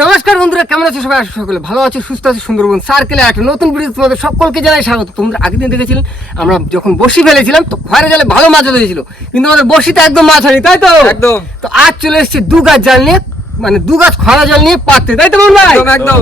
নমস্কার বন্ধুরা, কেমন আছো সবাই? সকলে ভালো আছো, সুস্থ আছো। সুন্দরবন সার্কেলে একটা নতুন ভিডিও তোমাদের সকলকে জানাই স্বাগত। তোমরা আগের দিন দেখেছিলেন আমরা যখন বসি ফেলেছিলাম তো খয়রা জালে ভালো মাছ হয়েছিল, কিন্তু আমাদের বসিতে একদম মাছ হয়নি, তাই তো? একদম। তো আজ চলে এসেছি দু গাছ জাল নিয়ে, মানে দু গাছ খয়রা জাল নিয়ে পাততে, তাই তো মন ভাই? একদম।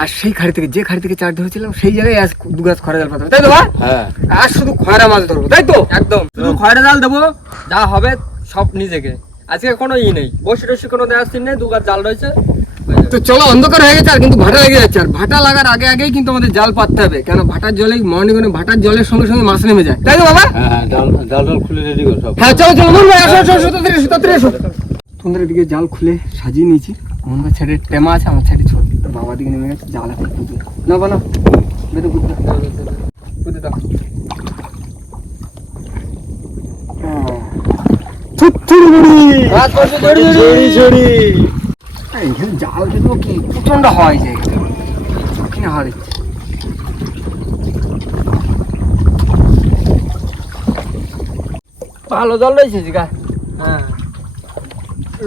আর সেই খাড়ি থেকে যে খাড়ি থেকে চার ধরেছিলাম সেই জায়গায় আজ দু গাছ খয়রা জাল পাতবো, তাই তো ভাই? হ্যাঁ, আর শুধু খয়রা মাছ ধরবো, তাই তো? একদম। শুধু খয়রা জাল দেবো, যা হবে সব নিজেকে। আজকে কোনো নেই, বসে টসে কোনো দেওয়ার সিন নেই, দু গাছ জাল রয়েছে। তো চলো, অন্ধকার হয়ে গেছে আর কিন্তু ভাটা লেগে যাচ্ছে। আর ভাটা লাগার আগে আগেই কিন্তু আমাদের জাল পাততে হবে, কেন ভাটার জলে মর্নিং ভাটার জলের সঙ্গে সঙ্গে মাছ নেমে যায়, তাই তো বাবা? জাল খুলে রেডি করো সব। হ্যাঁ চলো চলো, মন ভাই আসো আসো, তাড়াতাড়ি এসো। তোমাদের এদিকে জাল খুলে সাজিয়ে নিয়েছি। মন ভাই ছেড়ে টেমা আছে, আমার ছেড়ে ছোট, বাবা দিকে নেমে গেছে। জাল এখন পুঁতে না বানা বেঁধে পুঁতে দাও। এখানে জাল দেবো কি প্রচন্ড হয় যে কিনা হাওয়া দিচ্ছে। ভালো জল রয়েছে জিগা। হ্যাঁ,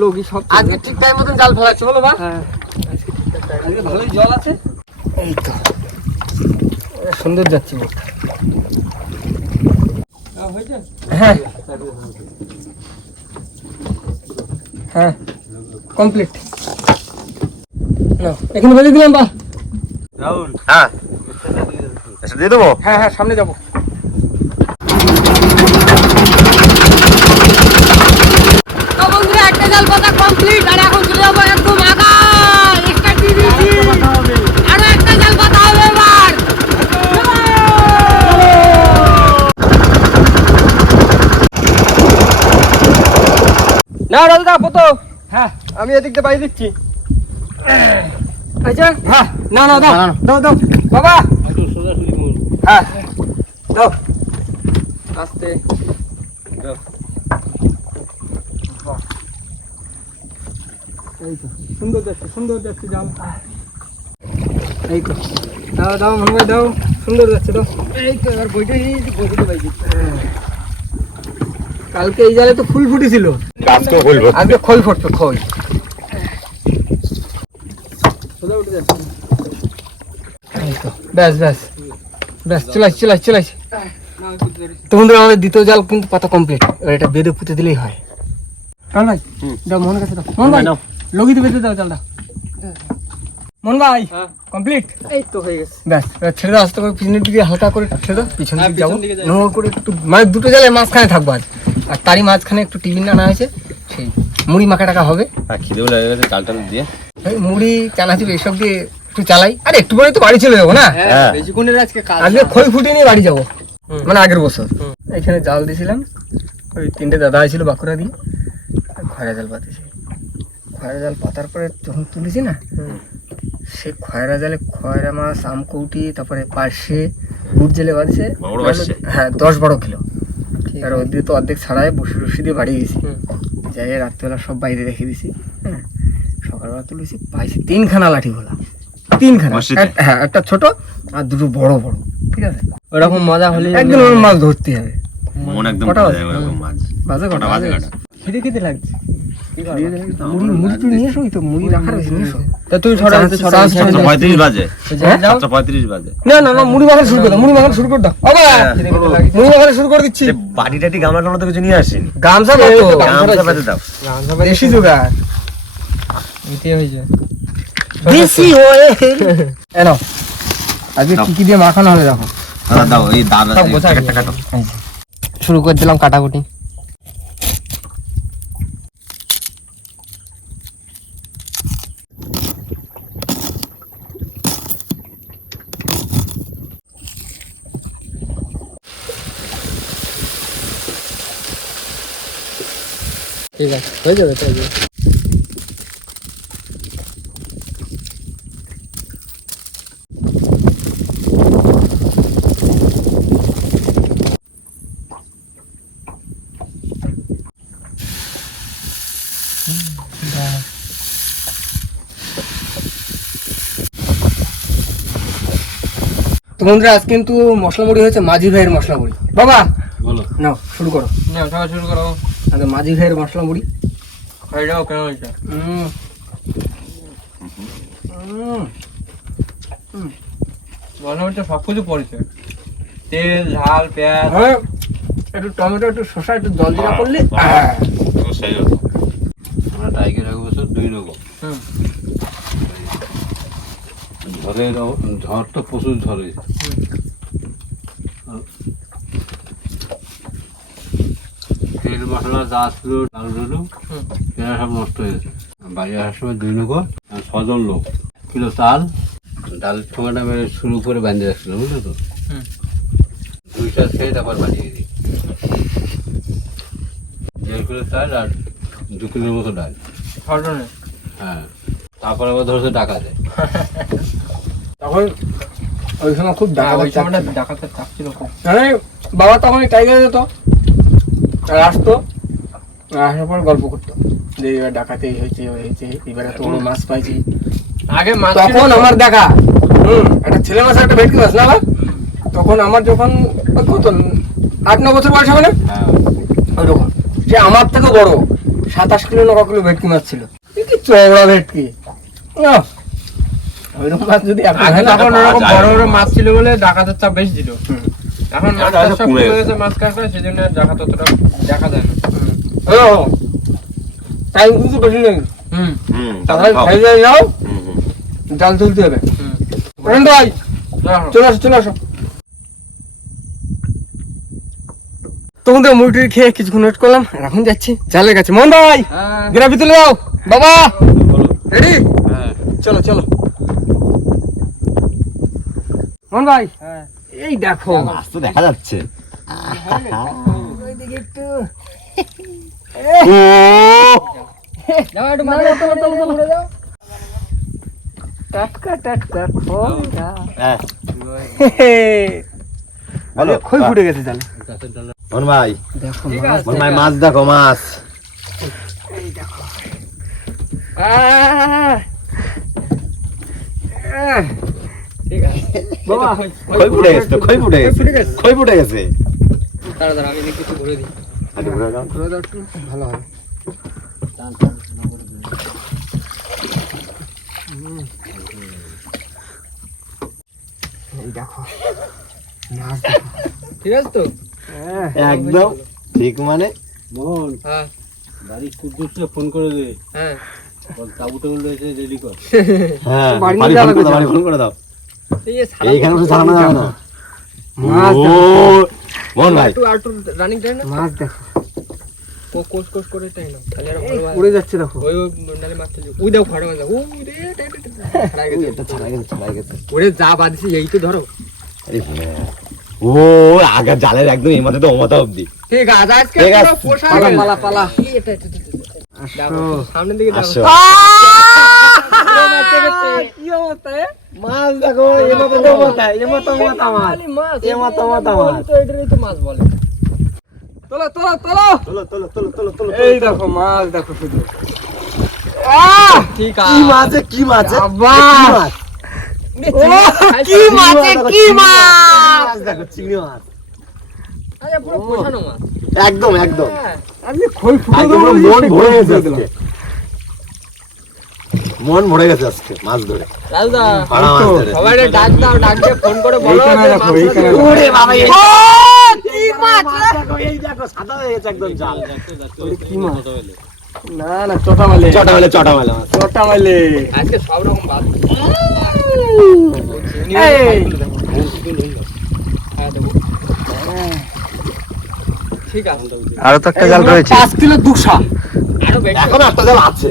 লোকই সব আজকে ঠিক টাইম মতন জাল ফেলাচ্ছে, বলো বা? হ্যাঁ, আজকে ভালোই জল আছে। এই তো সুন্দর যাচ্ছে বোট। হয়েছে। হ্যাঁ হ্যাঁ কমপ্লিট। এখানে বেঁধে দিলাম বা? রাহুল, হ্যাঁ এসে দিয়ে দেবো। হ্যাঁ হ্যাঁ, সামনে যাবো। তো বন্ধুরা, একটা জাল পাতা কমপ্লিট, আর এখন চলে যাবো একদম আগায়। একটা দিয়ে দিয়েছি, আরো একটা জাল পাতা হবে এবার। না রাজা কত? হ্যাঁ আমি এদিক দিয়ে বাড়ি দিচ্ছি। আচ্ছা, হ্যাঁ না না, দাও দাও দাও বাবা। হ্যাঁ দাও আস্তে। এই তো সুন্দর যাচ্ছে জাল। এই তো দাও দাও মনে হয়, দাও সুন্দর যাচ্ছে, দাও। এই তো এবার বইটা নিয়ে বইটা বাড়ি দিচ্ছি। কালকে এই জালে তো ফুল ফুটেছিল, আজকেও বলবো। আজকে খই ফুটবে, খই। সোজা উঠে যাচ্ছে। এই তো ব্যাস ব্যাস ব্যাস, চলে আসি। না আমি বুঝতে পেরেছি। তো বন্ধুরা, আমাদের দ্বিতীয় জাল কিন্তু পাতা কমপ্লিট। এবার এটা বেঁধে পুঁতে দিলেই হয়। কারণ ভাই দাও, মোহন কাছে দাও। মোহন ভাই লগিতে বেঁধে দাও জালটা। মোহন ভাই হ্যাঁ, কমপ্লিট। এই তো হয়ে গেছে। ব্যাস এবার ছেড়ে দাও, আস্তে করে পিছনের দিকে হালকা করে ছেড়ে দাও। পিছন হ্যাঁ, দিকে যাবো, পিছন দিকে যাই। নোংর করে একটু, মানে দুটো জালে মাঝখানে থাকবো আজ। আর তারই মাঝখানে একটু টিফিন আনা হয়েছে, সেই মুড়ি মাখা টাকা হবে। খিদেও লেগে গেছে, চাল টাল দিয়ে। এই মুড়ি চানাচুর এইসব দিয়ে একটু চালাই। আর একটু পরে তো বাড়ি চলে যাবো না? হ্যাঁ, বেশিক্ষণের আজকে কাজ। আজকে খই ফুটিয়ে নিয়ে বাড়ি যাবো, হুম। মানে আগের বছর। এখানে জাল দিয়েছিলাম, ওই তিনটে দাদা ছিল বাঁকুড়া দিয়ে, খয়রা জাল পাতেছি। খয়রা জাল পাতার পরে যখন তুলেছি না, সে খয়রা জালে খয়রা মাছ, আমকৌটি, তারপরে পার্শে, বুট জেলে বাঁধছে। বড় পার্শে? হ্যাঁ 10-12 কিলো। আর ওই দিয়ে তো অর্ধেক ছাড়ায় বসে রসি দিয়ে বাড়ি গেছি। হুম। যাই রাত্রেবেলা সব বাইরে রেখে দিছি। হ্যাঁ, সকালবেলা তুলেছি, পাইছি 3খানা লাঠি ভোলা, 3খানা। বড়শিতে? হ্যাঁ, একটা ছোট আর দুটো বড় বড়, ঠিক আছে? ওরকম মজা হলে একদিন ওর মাছ ধরতে হবে। মন একদম কটা ভরে বাজে? যায় ওরকম মাছ। বাজে কটা? বাজে কটা? খিদে খিদে লাগছে। মুড়ি তুই নিয়ে এসো, ওই তো মুড়ি রাখা রয়েছে, নিয়ে এসো। তা তুই ছড়া দিতে ছড়া চান্স- ছেড়ে দে। 35 বাজে। হ্যাঁ? 35 বাজে। না না না, মুড়ি মাখানো শুরু করে দাও, মুড়ি মাখানো শুরু করে দাও। মুড়ি মাখানো শুরু করে দিচ্ছি। যে বাটি টাটি গামলা টামলা তো কিছু নিয়ে আসেনি। গামছা কত? গামছা পেতে দাও। দেশি জোগাড়। এতে হয়েছে। দেশি হয়ে এনো। আজকে কি কি দিয়ে মাখানো হবে দেখো। দাদা দাও, এই দাদা সব গোছা একটা কাটো। শুরু করে দিলাম কাটাকুটি। ঠিক আছে, হয়ে যাবে তো। তো বন্ধুরা, আজ কিন্তু মশলা মুড়ি হয়েছে মাঝি ভাইয়ের মশলা মুড়ি। বাবা বলো। নাও শুরু করো। না, খাওয়া শুরু করো। আগে মাঝি ভাইয়ের মশলা মুড়ি। খাইটাও কেন হয়েছে? মনে হচ্ছে সব কিছু পড়েছে, তেল ঝাল পেঁয়াজ। হ্যাঁ, একটু টমেটো, একটু শসা, একটু জল জিরা করলে সেই রকম আমরা টাইগার এক বছর 2 রকম হুম। ঝড় তো প্রচুর ঝড়ে তেল মশলা যা ছিল চাল ডুলু এরা সব নষ্ট হয়েছে। বাড়ি আসার সময় 2 লোক 6 লোক কিলো চাল ডালের ঠোঙাটা মেরে শুরু করে বাঁধে রাখছিল, বুঝলো তো? হুম। 2 চাল খেয়ে তারপর বানিয়ে দিই 1.5 কিলো চাল আর 2 কিলোর মতো ডাল। ছজনে। হ্যাঁ, তারপরে আবার ধরছে ডাকা যায়। তখন ওই সময় খুব ওই ডাকাত সময়টা ডাকাতের চাপ ছিল খুব। মানে বাবা তখন টাইগার যেত আর আসতো, আসার পর গল্প করতো যে এবার ডাকাতে এই হয়েছে ওই হয়েছে, এবারে তো বড় মাছ পাইছি। আগে মাছ তখন আমার দেখা একটা ছেলে মাছ একটা ভেটকি মাছ না, তখন আমার যখন ওই কত 8-9 বছর বয়স হবে না, হ্যাঁ, ওইরকম সে আমার থেকে বড় 27 কিলো 9 কিলো ভেটকি মাছ ছিল, কি চওড়া ভেটকি। আহ, ওইরকম মাছ যদি এখন আগে হয় না, তখন পাওয়া ওরকম যায় বড় না। বড় মাছ ছিল বলে ডাকাতের চাপ বেশি ছিল। হুম। এখন মাছ এখন চাষ সব কমে কমে গেছে। গেছে, মাছ কাঁকড়া, সেজন্য আর ডাকাত অতটা দেখা যায় না। টাইম কিন্তু বেশি নেই, হুম তাহলে খাই যাই যাও, হুম। জাল তুলতে হবে। হুম। রন্টু ভাই চলে আসো চলে আসো। তখন তো মুড়ি খেয়ে কিছুক্ষণ ওয়েট করলাম, আর এখন যাচ্ছি জালের কাছে। মোহন ভাই হ্যাঁ। গ্রাফি তুলে যাও, বাবা রেডি, হ্যাঁ, চলো চলো। মোহন ভাই হ্যাঁ। এই দেখো মাছ তো দেখা যাচ্ছে। ওইদিকে একটু ও যাও একটু না, মাছ না, চলো, চলো, চলো, ঘুরে যাও। টাটকা টাটকা খোলা। হ্যাঁ, বলো খই ফুটে গেছে জালে। মন ভাই, দেখো ঠিক মাছ, আছে। মন ভাই মাছ দেখো মাছ। এই দেখো। আহ! আহ! ঠিক আছে বাবা, খই ফুটে গেছে তো, খই ফুটে গেছে, খই ফুটে গেছে। দাঁড়া দাঁড়া, আমি দেখি একটু ঘুরে দিই। আগে ঘুরে যাও। ঘুরে দাও একটু, ভালো হবে। এই দেখো মাছ দেখো। ঠিক আছে তো? হ্যাঁ, একদম ঠিক মানে হ্যাঁ বাড়ি কুদ্দুসকে ফোন করে দে, হ্যাঁ। বল তাবু টাবু রয়েছে রেডি কর। হ্যাঁ, বাড়ি বাড়ি নিয়ে ফোন যাবে করে দাও, যাও। বাড়ি ফোন করে দাও। এই যে সারা এইখানে বসে চালানো যাবে না। মাছ ও দেখো, মন ভাই, একটু রানিং টাইম না, মাছ দেখো, ও কোষ কোষ করে টাইম না, তাহলে আর এই ভালো হয়। উড়ে যাচ্ছে দেখো। ওই নালে মাছ চলে ওই দাও ফাড়া মাছ, ও রে ছাড়া গেছে। এটা ছাড়া গেছে, ছাড়া গেছে। ওরে যা বাঁধছি এই তো ধরো। এই হ্যাঁ। ও আগা জালের একদম এই মাথা তো ও মাথা অবধি। ঠিক আছে, আজকে ঠিক পুরো আছে। পোষা পালা, গেল। পালা, পালা। এটা আসো। সামনের দিকে যাও। আসো। কি অবস্থা এ? মাছ দেখো, এই মাথা তো মাথা, এই মাথা মাথা মাছ। খালি মাছ, এ মাথা মাথা মাছ। তো এটারই তো মাছ বলে। তোলো তোলো তোলো। তোলো তোলো তোলো তোলো তোলো। এই দেখো মাছ দেখো শুধু। ঠিক কি মাছ, কি মাছ? বাবা! কি মাছ এ, কি মাছ? দেখো চিংড়ি মাছ। আরে পুরো পোষানো মাছ। একদম একদম। হ্যাঁ। আমি খই ফুটে একদম দেবো, মন সেই ভরে খই গেছে ফুটে আজকে। দিলাম। মন ভরে গেছে আজকে মাছ ধরে। রাজদা, পাড়া মাছ ধরে। সবাই ডাক দাও, ডাক দিয়ে ফোন করে বলো এইখানে যে রাখো, মাছ এইখানে ধরতে রাখো। ওরে বাবা, এই কি মাছ রে? দেখো, এই দেখো সাদা হয়ে গেছে একদম জাল। কি মাছ? না না চটা মালে, চটা মেলে মাছ। চটা মালে। আজকে সব রকম মাছ। এই। হ্যাঁ দেবো। ঠিক আছে, আরো তো এই হলো 5 কিলো 200। আরো বেশি। এখন একটা জাল আছে।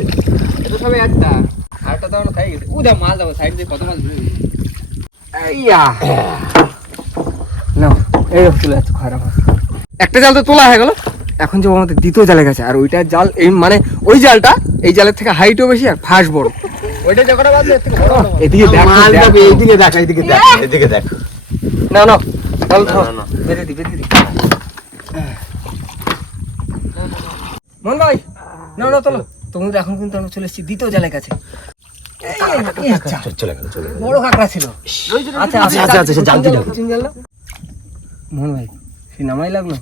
এটা সবে একটা, আরেকটা তো খাই গেছে। ও দেখ মাছ দেবো, সাইড দিয়ে কত মাছ ধরে দিয়েছে। এইয়া নাও, এই চলে যাচ্ছে খয়রা মাছ। একটা জাল তো তোলা হয়ে গেল, এখন যাবো আমাদের দ্বিতীয় জালে গেছে। আর ওইটার জাল এই মানে ওই জালটা এই জালের থেকে হাইটও বেশি আর ফাঁস বড়। ওইটা যখন মাছ এর থেকে বড় বড় মাছ। এদিকে দেখো, মাছ দেখো। দেখো, এইদিকে দেখ, এইদিকে দেখ, এইদিকে দেখ। না না চল না, না, না। বেঁধে দি বেঁধে দি। মন ভাই না না চলো, তোমাদের এখন কিন্তু আমরা চলে এসেছি দ্বিতীয় জালের কাছে। এই, আচ্ছা, চলে গেল, চলে গেল। বড় কাঁকড়া ছিল। আচ্ছা আচ্ছা, সে জাল দিয়ে দাও। মোহন ভাই সে নামাই লাগলো।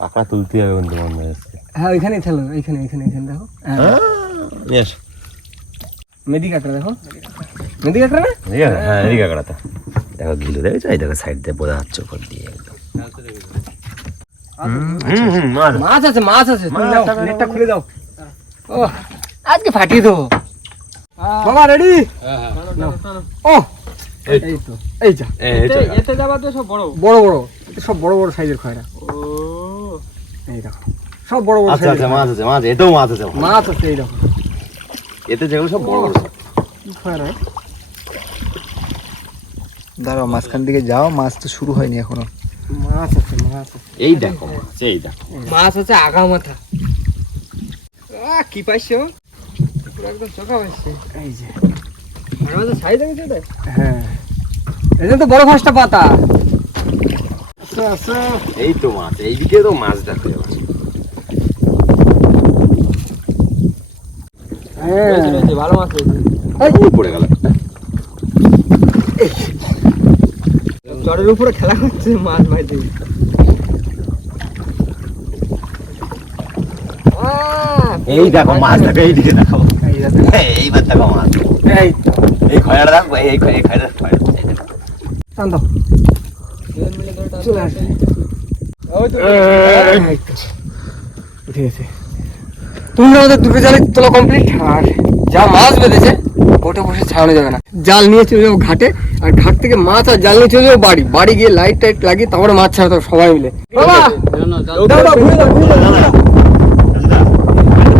পাকা তুলতে হবে কিন্তু মন ভাই আজকে। হ্যাঁ ওইখানেই ছিল, এইখানে এইখানে এইখানে দেখো। হ্যাঁ। নিয়ে এসো। মেদি কাঁকড়া দেখো, মেদি কাঁকড়া না? হ্যাঁ এদিকে কাকড়াটা দেখো, ঘিলু দেখেছো, এই দেখো সাইড দিয়ে বোঝা যাচ্ছে উপর দিয়ে একদম। মাছ মাছ আছে, মাছ আছে, তুমি নাও, নেটটা খুলে দাও। ও আজকে ফাটিয়ে দেবো বাবা, রেডি? ও এই তো, এই যা এতে যাবা তো সব বড় বড় বড়, এটা সব বড় বড় সাইজের খয়রা। ও এই দেখো সব বড় বড় আচ্ছা সাইজের আচ্ছা, মাছ আছে, মাছ এতেও মাছ আছে, মাছ আছে। এই দেখো এতে যেগুলো সব বড় বড়। কি খয়রা, দাঁড়াও, মাঝখান দিকে যাও, মাছ তো শুরু হয়নি এখনো। মাছ আছে, মাছ আছে, এই দেখো মাছ, এই দেখো মাছ আছে আগা মাথা। কি পাইছো? পুরো একদম চোখা পাইছে। এই যে আর আমাদের সাইজ আছে দেখ। হ্যাঁ, এই যে তো বড় ফাঁসটা পাতা। আচ্ছা আচ্ছা, এই তো মাছ, এইদিকে তো মাছ দেখো এবার। হ্যাঁ ভালো মাছ হয়েছে। ওই পড়ে গেল একটা। চরের উপরে খেলা করছে মাছ মাইতে। এই দেখো মাছ দেখো, এইদিকে দেখো, এই দেখো, এইবার দেখো মাছ। এই তো এই খয়াটা দেখো, এই খয়াটা টান দাও, চলে আসে। ওই তো এই তো, উঠে গেছে। তোমরা আমাদের দুটো জালে তোলা কমপ্লিট, আর যা মাছ বেঁধেছে ওটা বসে ছাড়ানো যাবে না। জাল নিয়ে চলে যাবো ঘাটে, আর ঘাট থেকে মাছ আর জাল নিয়ে চলে যাবো বাড়ি। বাড়ি গিয়ে লাইট টাইট লাগিয়ে তারপরে মাছ ছাড়াতে হবে সবাই মিলে। বাবা দাও দাও, ঘুরে দাও, ঘুরে দাও, ঘুরে দাও।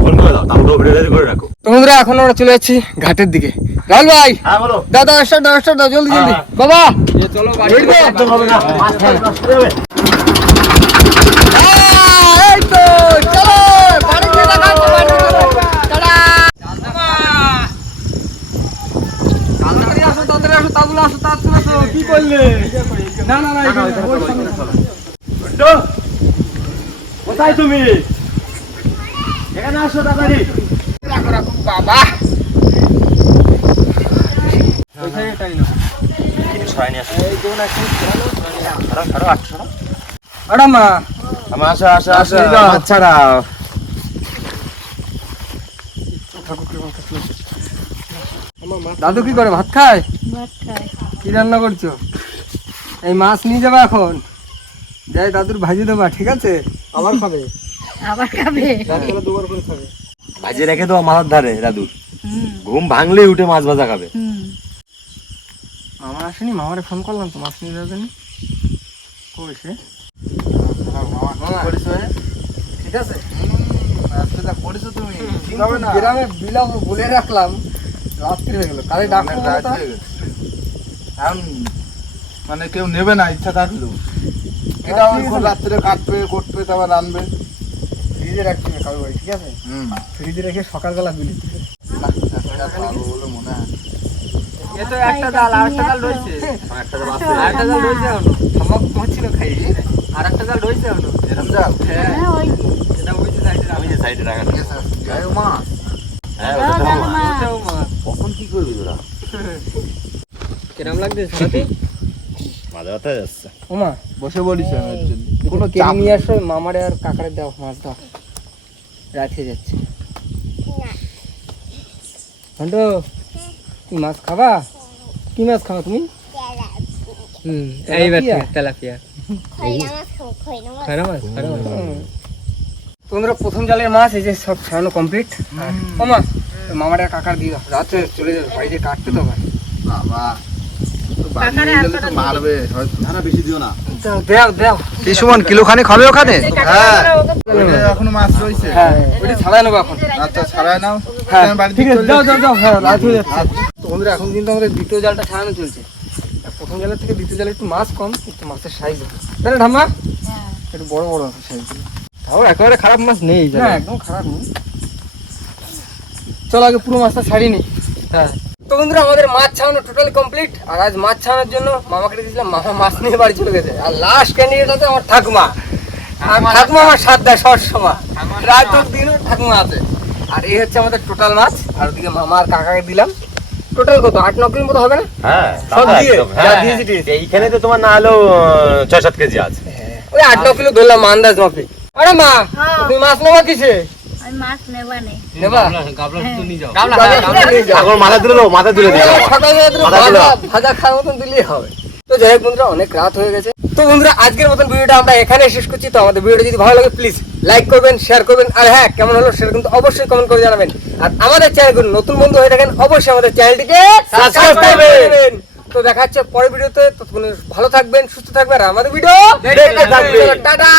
ফোন করে দাও, তারপর ওপরে রেডি করে রাখো। তো বন্ধুরা এখন আমরা চলে যাচ্ছি ঘাটের দিকে। রাহুল ভাই হ্যাঁ বলো। দাও দাও, স্টার্ট দাও, স্টার্ট দাও, জলদি জলদি। বাবা চলো বাড়ি। এই যে, একদম হবে না, মাছ নষ্ট হয়ে যাবে। এই তো চলো বাড়ি গিয়ে দেখা হচ্ছে, বাড়ি গিয়ে দেখা হচ্ছে। টাটা। তাড়াতাড়ি আসো, তাড়াতাড়ি আসো, তাড়াতাড়ি আসো, তাড়াতাড়ি আসো। কি করলে? না না না, এখানে না, ওই সামনে চলো। বন্ধু, কোথায় তুমি? এখানে আসো তাড়াতাড়ি। রাখো রাখো বাবা। ওই সাইডে টাইম না। ছয় নিয়ে আসো। ছাড়ো, ছাড়ো, আটশো না। ম্যাডাম আমার আসো, আসো, আসো, মাছ ছাড়াও। দাদু কি করে, ভাত খায়? কি রান্না করছো? এই মাছ নিয়ে যাবে এখন, যাই দাদুর ভাজি দেবা, ঠিক আছে? আবার খাবে, আবার খাবে। রাত্রে দুবার করে খাবে। ভাজি রেখে দেওয়া মাথার ধারে দাদু, ঘুম ভাঙলেই উঠে মাছ ভাজা খাবে। মামা আসেনি, মামারে ফোন করলাম তো মাছ নিয়ে যাবেন। কই সে? মামা, ঠিক আছে? গ্রামে বিলাম বলে রাখলাম, রাত্রি হয়ে গেল, কালে ডাকবো বলতো? মানে কেউ নেবে না, ইচ্ছা থাকলেও এটা আমার রাত্রে কাটবে করবে তারপর রানবে। ফ্রিজে রাখছি না কারো বাড়ি, ঠিক আছে? ফ্রিজে রেখে সকালবেলা বিলি। বলে মনে হয় এ তো একটা জাল, আর একটা জাল রয়েছে। আর একটা জাল রয়েছে এখনো। আমাকে পৌঁছিল খাই। আর একটা জাল রয়েছে এখনো। এরকম যাও হ্যাঁ, হ্যাঁ, ওই যে। এটা ওই যে সাইডে আমি যে সাইডে রাখা ঠিক আছে, যাই হোক, মাছ হ্যাঁ, দাও, ওটা তো দাও, মাছ। মা। ওটাও মাছ। কখন কি করবি তোরা? কিরম লাগছে সারাতে? মাঝে মাথায় যাচ্ছে। ওমা বসে বলিস কোনো কেটে নিয়ে আসো, মামারে আর কাকারে দাও মাছ দাও, রাত হয়ে যাচ্ছে। ঘন্টো তুমি মাছ খাবা? কি মাছ খাবা তুমি? এইবার তেলাপিয়া? তেলাপিয়া। খারাপ মাছ, খারাপ মাছ। তোমরা প্রথম জালের মাছ এই যে সব ছাড়ানো কমপ্লিট। ওমা মামারে আর কাকার দিয়ে দাও, রাত্রে চলে যাবে, বাড়িতে কাটতে তো হবে। বাবা তো বাড়ি নিয়ে গেলে তো মারবে হয়তো। না না, বেশি দিও না। দাও দাও দাও। কি সুমন, কিলো খানে খাবে ওখানে? হ্যাঁ, ওইটা এখনো মাছ রয়েছে। হ্যাঁ ওইটা ছাড়াই নেবো এখন। আচ্ছা, ছাড়াই নাও। হ্যাঁ আমি বাড়ি ঠিক থেকে আছে, চলে যাও যাচ্ছি। যাও যাও। হ্যাঁ রাত হয়ে যাচ্ছে। তো বন্ধুরা এখন কিন্তু আমাদের দ্বিতীয় জালটা ছাড়ানো চলছে। আর প্রথম জালের থেকে দ্বিতীয় জালে একটু মাছ কম, কিন্তু মাছের সাইজ তাহলে ঠাম্মা একটু বড় বড় আছে সাইজ। তাও একেবারে খারাপ মাছ নেই না একদম খারাপ নেই। চলো আগে পুরো মাছটা ছাড়িয়ে নি। হ্যাঁ, তো বন্ধুরা আমাদের মাছ ছাড়ানো টোটালি কমপ্লিট। আর আজ মাছ ছাড়ানোর জন্য মামাকে দিয়েছিলাম, মামা মাছ নিয়ে বাড়ি চলে গেছে। আর লাস্ট ক্যান্ডিডেট আছে আমার ঠাকুমা। আর ঠাকুমা আমার সাথ দেয় সব সময়, রাত হোক দিন হোক ঠাকুমা আছে। আর এই হচ্ছে আমাদের টোটাল মাছ। আর ওদিকে মামা আর কাকাকে দিলাম। টোটাল কত 8-9 কেজির মতো হবে না? হ্যাঁ, সব দাদা, দিয়ে? একদম, যা হ্যাঁ, দিয়েছি দিয়েছি। এইখানে তো তোমার না হলেও 6-7 কেজি আছে। ওই 8-9 কিলো ধরলাম আন্দাজ মাপে। আরে মা হ্যাঁ। তুমি মাছ নেবা কিসে? আমি মাছ নেবা নেই। নেবা? গাবলা শুধু নিয়ে যাও। গামলা, গামলা গামলা। নিয়ে যাও। এখন মাথা তুলে দাও, মাথা তুলে দিও সকালে একটু ভাজা খাওয়ার মতন দিলেই হবে। তো যাই হোক বন্ধুরা, অনেক রাত হয়ে গেছে। তো বন্ধুরা, আজকের মতন ভিডিওটা আমরা এখানে শেষ করছি। তো আমাদের ভিডিওটা যদি ভালো লাগে প্লিজ লাইক করবেন, শেয়ার করবেন, আর হ্যাঁ কেমন হলো সেটা কিন্তু অবশ্যই কমেন্ট করে জানাবেন। আর আমাদের চ্যানেল নতুন বন্ধু হয়ে থাকেন অবশ্যই আমাদের চ্যানেলটিকে সাবস্ক্রাইব করবেন। তো দেখা হচ্ছে পরের ভিডিওতে। ততক্ষণ ভালো থাকবেন, সুস্থ থাকবেন, আর আমাদের ভিডিও দেখতে থাকবেন। টাটা।